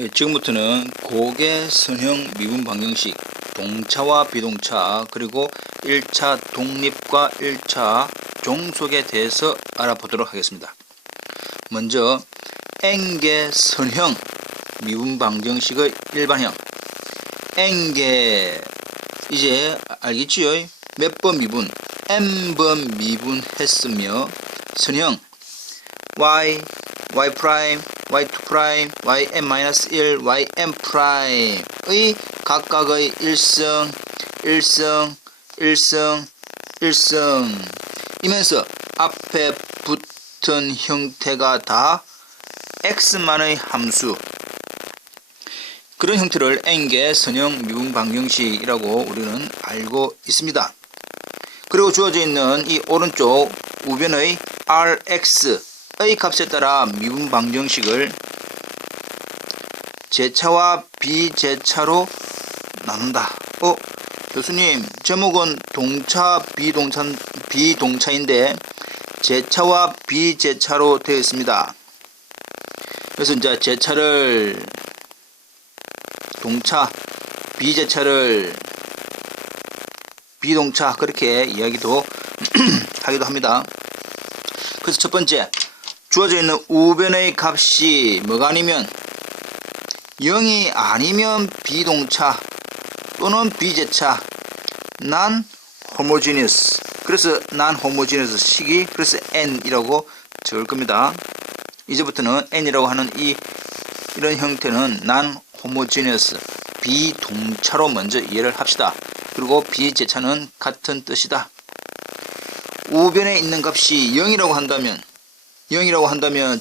예, 지금부터는 고개선형 미분 방정식, 동차와 비동차, 그리고 1차 독립과 1차 종속에 대해서 알아보도록 하겠습니다. 먼저 N개선형 미분 방정식의 일반형. N개, 이제 알겠지요? 몇 번 미분? N번 미분했으며 선형 y, y', y2', yn-1, yn'의 각각의 일성 이면서 앞에 붙은 형태가 다 x만의 함수, 그런 형태를 N개 선형 미분 방정식이라고 우리는 알고 있습니다. 그리고 주어져 있는 이 오른쪽 우변의 Rx의 값에 따라 미분 방정식을 제차와 비제차로 나눈다. 교수님, 제목은 동차 비동차인데 제차와 비제차로 되어 있습니다. 그래서 이제 제차를 동차, 비제차를 비동차, 그렇게 이야기도 하기도 합니다. 그래서 첫 번째, 주어져 있는 우변의 값이 뭐가 아니면 0이 아니면 비동차 또는 비제차, non homogeneous. 그래서 non homogeneous 식이 그래서 n이라고 적을 겁니다. 이제부터는 n이라고 하는 이런 형태는 non homogeneous, 비동차로 먼저 이해를 합시다. 그리고 비제차는 같은 뜻이다. 우변에 있는 값이 0이라고 한다면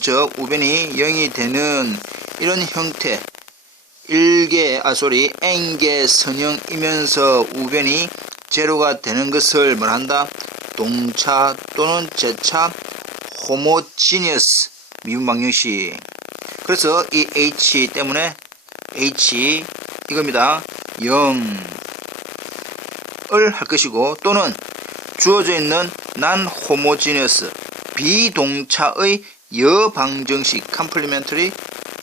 즉 우변이 0이 되는 이런 형태, N개 선형이면서 우변이 제로가 되는 것을 말한다. 동차 또는 제차 homogeneous 미분 방정식. 그래서 이 H 때문에 H 이겁니다. 0을 할 것이고, 또는 주어져 있는 non homogeneous 비동차의 여방정식 complementary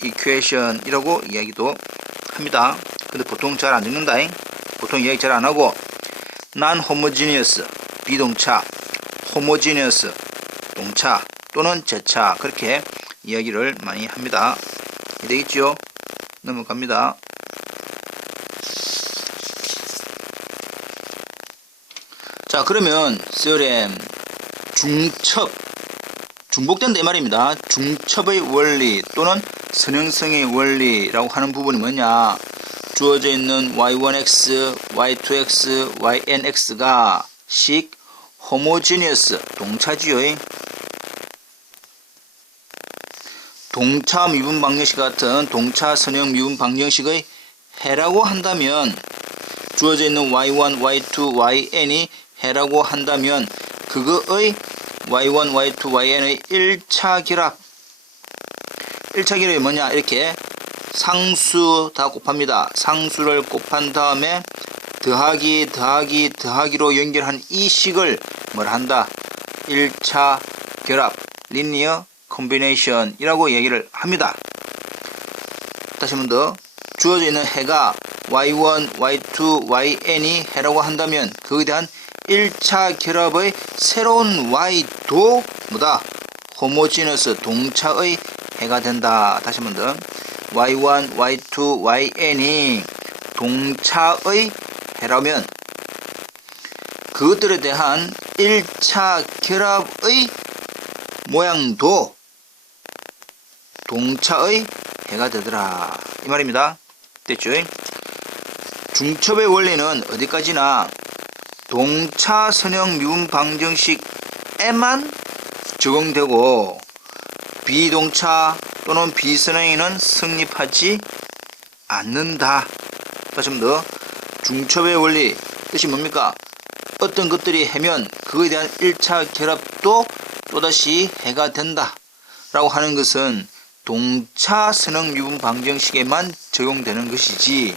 equation 이라고 이야기도 합니다. 근데 보통 잘 안 적는다. 보통 이야기 잘 안 하고 non homogeneous 비동차, homogeneous 동차 또는 제차, 그렇게 이야기를 많이 합니다. 되겠죠? 넘어갑니다. 자, 그러면 theorem 중복된다 이 말입니다. 중첩의 원리 또는 선형성의 원리라고 하는 부분이 뭐냐? 주어져 있는 y1x, y2x, ynx가 식 homogeneous 동차지요. 동차 미분 방정식 같은 동차 선형 미분 방정식의 해라고 한다면, 주어져 있는 y1, y2, yn이 해라고 한다면 그거의 y1, y2, yn의 1차 결합이 뭐냐? 이렇게 상수 다 곱합니다. 상수를 곱한 다음에 더하기로 연결한 이 식을 뭐라 한다? 1차 결합, linear combination 이라고 얘기를 합니다. 다시 한 번 더, 주어져 있는 해가 y1, y2, yn이 해라고 한다면 그에 대한 1차 결합의 새로운 y도 뭐다? homogeneous 동차의 해가 된다. 다시 한 번 더, y1, y2, yn이 동차의 해라면 그것들에 대한 1차 결합의 모양도 동차의 해가 되더라 이 말입니다. 됐죠? 중첩의 원리는 어디까지나 동차 선형 미분 방정식에만 적용되고 비동차 또는 비선형에는 성립하지 않는다. 다시 한 번 더, 중첩의 원리 뜻이 뭡니까? 어떤 것들이 해면 그에 대한 1차 결합도 또다시 해가 된다 라고 하는 것은 동차 선형 미분 방정식에만 적용되는 것이지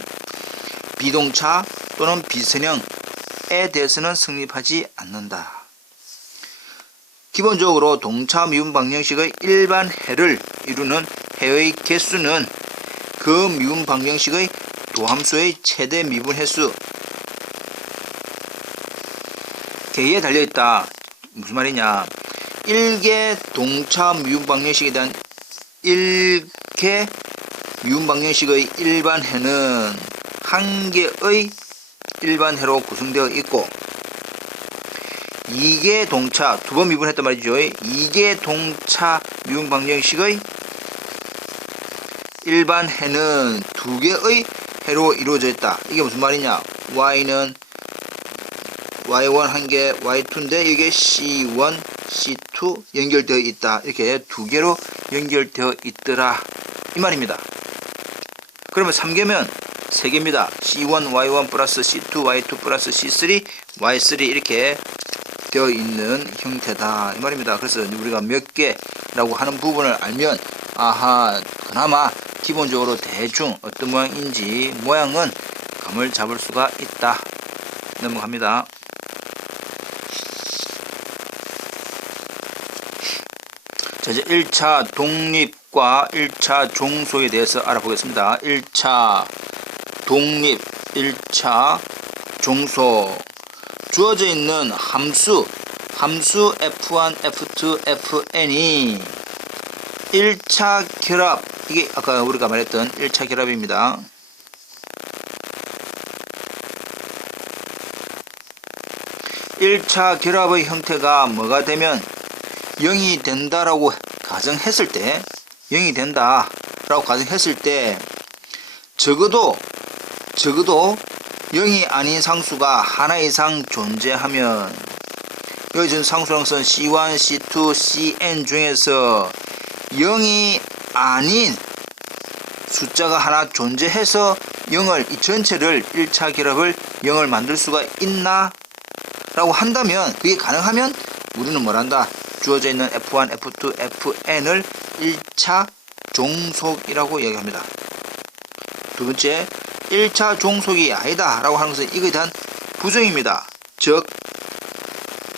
비동차 또는 비선형에 대해서는 성립하지 않는다. 기본적으로 동차 미분 방정식의 일반 해를 이루는 해의 개수는 그 미분 방정식의 도함수의 최대 미분 횟수. 개에 달려있다. 무슨 말이냐. 1개 동차 미분 방정식에 대한 1개 미분 방정식의 일반해는 한 개의 일반해로 구성되어 있고 2개 동차, 두 번 미분했단 말이죠. 2개 동차 미분 방정식의 일반해는 2개의 해로 이루어져 있다. 이게 무슨 말이냐. y는 y1 한 개, y2인데 이게 c1, c2 연결되어 있다. 이렇게 2개로 연결되어 있더라. 이 말입니다. 그러면 3개면 3개입니다. c1, y1 플러스 c2, y2 플러스 c3, y3 이렇게 되어 있는 형태다. 이 말입니다. 그래서 우리가 몇 개라고 하는 부분을 알면 아하, 그나마 기본적으로 대충 어떤 모양인지 모양은 감을 잡을 수가 있다. 넘어갑니다. 자, 이제 1차 독립과 1차 종속에 대해서 알아보겠습니다. 1차 독립, 1차 종속. 주어져 있는 함수 f1, f2, fn이 1차 결합, 이게 아까 우리가 말했던 1차 결합입니다. (1차) 결합의 형태가 뭐가 되면 0이 된다라고 가정했을 때 0이 된다라고 가정했을 때 적어도 0이 아닌 상수가 하나 이상 존재하면 여기 준 상수랑선 C1, C2, Cn 중에서 0이 아닌 숫자가 하나 존재해서 0을, 이 전체를 1차 결합을 0을 만들 수가 있나? 라고 한다면, 그게 가능하면 우리는 뭘 한다? 주어져 있는 F1, F2, Fn을 1차 종속이라고 얘기합니다. 두 번째, 1차 종속이 아니다 라고 하는 것은 이거에 대한 부정입니다. 즉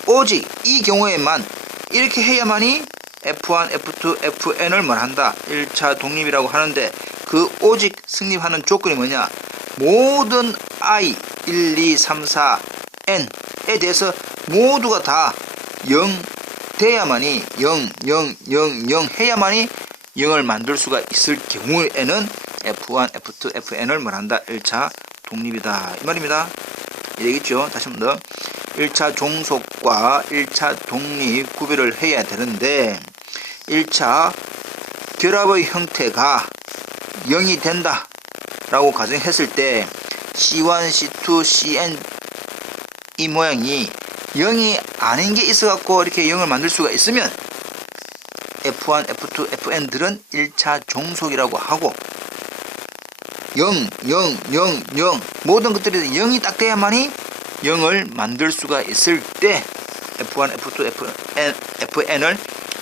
오직 이 경우에만 이렇게 해야만이 F1, F2, Fn을 말한다. 1차 독립이라고 하는데 그 오직 성립하는 조건이 뭐냐. 모든 i 1, 2, 3, 4, n에 대해서 모두가 다 0 돼야만이 0, 0, 0, 0 해야만이 0을 만들 수가 있을 경우에는 F1, F2, Fn을 말한다. 1차 독립이다. 이 말입니다. 이해겠죠? 다시 한 번 더. 1차 종속과 1차 독립 구별을 해야 되는데 1차 결합의 형태가 0이 된다 라고 가정했을 때 C1, C2, Cn 이 모양이 0이 아닌 게 있어 갖고 이렇게 0을 만들 수가 있으면 F1, F2, Fn들은 1차 종속이라고 하고 0, 0, 0, 0 모든 것들이 0이 딱 돼야만이 0을 만들 수가 있을 때 F1, F2, Fn을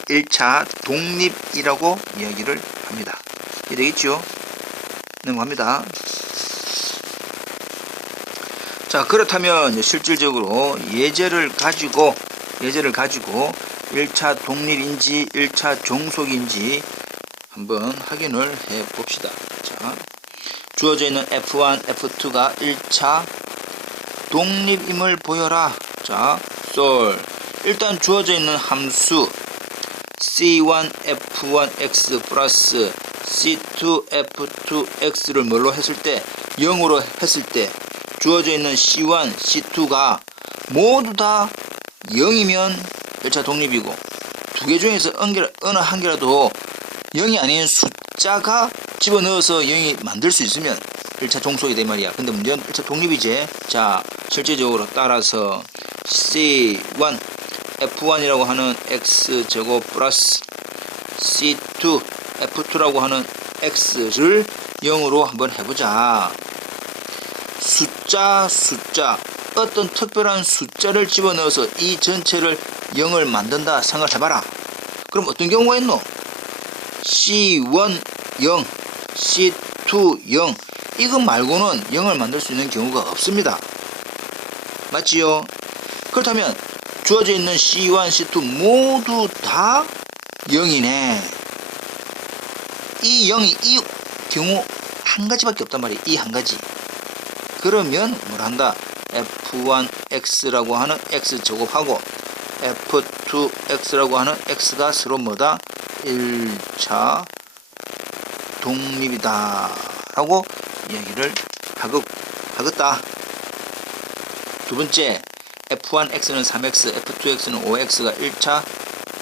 1차 독립이라고 이야기를 합니다. 이해되겠죠? 넘어갑니다. 자, 그렇다면 실질적으로 예제를 가지고 1차 독립인지 1차 종속인지 한번 확인을 해 봅시다. 자, 주어져 있는 F1, F2가 1차 독립임을 보여라. 자, 솔. 일단 주어져 있는 함수 C1, F1x 플러스 C2, F2x를 뭘로 했을 때 0으로 했을 때 주어져 있는 C1, C2가 모두 다 0이면 1차 독립이고 두 개 중에서 어느 한 개라도 0이 아닌 숫자가 집어넣어서 0이 만들 수 있으면 1차 종속이 된 말이야. 근데 문제는 1차 독립이지. 자, 실제적으로 따라서 C1, F1이라고 하는 X제곱 플러스 C2, F2라고 하는 X를 0으로 한번 해보자. 숫자, 어떤 특별한 숫자를 집어넣어서 이 전체를 0을 만든다 생각해봐라. 그럼 어떤 경우가 있노? C1, 0, C2, 0 이것 말고는 0을 만들 수 있는 경우가 없습니다. 맞지요? 그렇다면 주어져 있는 C1, C2 모두 다 0이네. 이 0이 이 경우 한 가지밖에 없단 말이에요. 이 한 가지. 그러면 뭘 한다? F1x라고 하는 x 제곱하고 F2x라고 하는 x가 서로 뭐다? 1차 독립이다 라고 얘기를 하겠다. 두 번째, F1x는 3x, F2x는 5x가 1차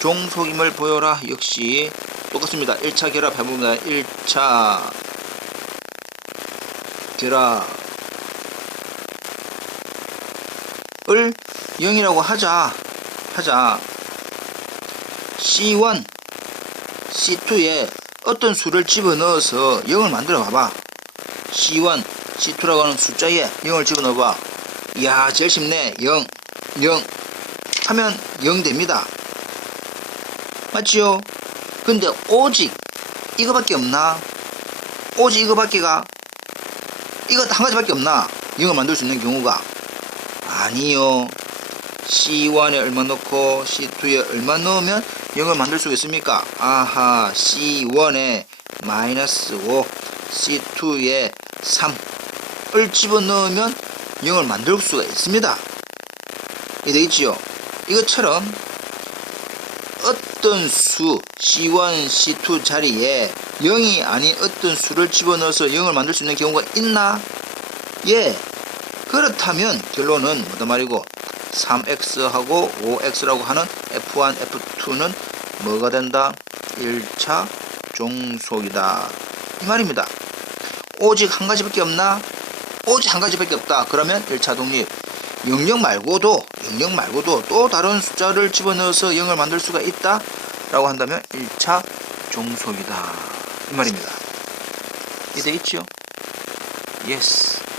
종속임을 보여라. 역시 똑같습니다. 1차 결합 해봅니다. 1차 결합을 0이라고 하자. C1, C2에 어떤 수를 집어넣어서 0을 만들어 봐봐. C1, C2라고 하는 숫자에 0을 집어넣어 봐. 이야, 제일 쉽네. 0 하면 0 됩니다. 맞지요? 근데 오직 이거밖에 없나? 오직 이거밖에가 이거 한 가지밖에 없나? 0을 만들 수 있는 경우가 아니요. C1에 얼마 넣고 C2에 얼마 넣으면 0을 만들 수가 있습니까? 아하, C1에 마이너스 5, C2에 3을 집어넣으면 0을 만들 수가 있습니다. 이해되겠지요? 이것처럼 어떤 수 C1, C2 자리에 0이 아닌 어떤 수를 집어넣어서 0을 만들 수 있는 경우가 있나? 예. 그렇다면 결론은 뭐다 말이고 3x하고 5x라고 하는 F1, F2는 뭐가 된다? 1차 종속이다. 이 말입니다. 오직 한 가지밖에 없나? 오직 한 가지밖에 없다. 그러면 1차 독립. 00 말고도 또 다른 숫자를 집어넣어서 0을 만들 수가 있다 라고 한다면 1차 종속이다 이 말입니다. 이해되겠죠? 예스.